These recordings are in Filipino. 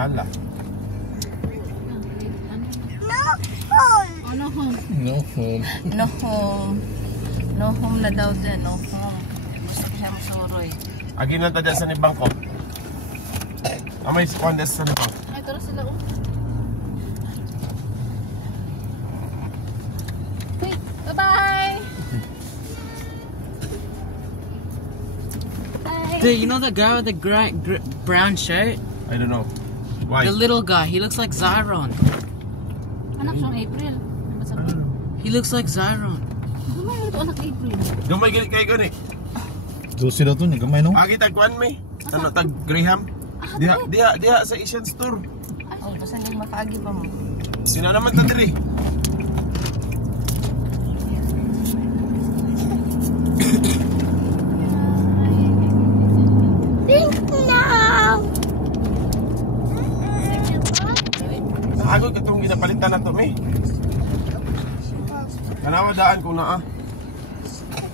kinala. No home. No home. No home. No home na daw din. No home. Gusto ko siya masuroy. Agi na tada sa nibang ko. Amay si Condes sa nibang. Ay, tara sila oh. Wait, bye-bye! Dude, you know the guy with the brown shirt? I don't know. Why? The little guy. He looks like Zyron. Anak siyang April. He looks like Zyron. Gumay ito anak April. Gamay gani kay gani. Susi daw to, gamay no? Agi tagkuan mi. Ano tag Graham? Diha sa Asian store. Oh, basta hindi makaagi pa mo. Sino naman ta diri? Ako katong ginapalitan na to mi. Kanawa daan ko na ah.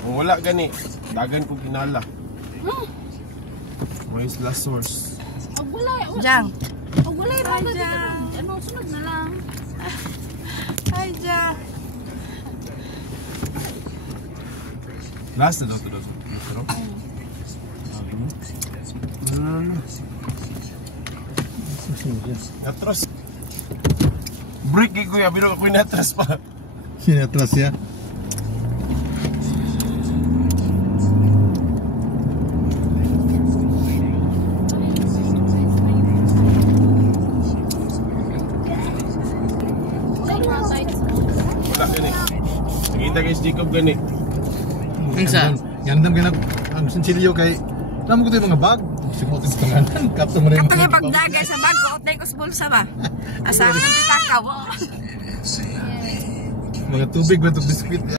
Kung wala gani, dagan ko kinala. May last source. Jang. Wala yung ano, sunod na lang. Hi, Jang. Last na daw to daw. Atras. Break ko ya, biro ako inatras pa. Sini atras ya. Wala gani. Nakita guys Jacob gani. Unsa? Gandam kay ang sinsilyo kay namo ko yung mga bag. Simot sa tanganan. Kato mo rin. Kato yung pagdagay sa bag ko. Out ko sa bulsa ba? Asa ang pitakaw. Mga tubig ba ito biskwit.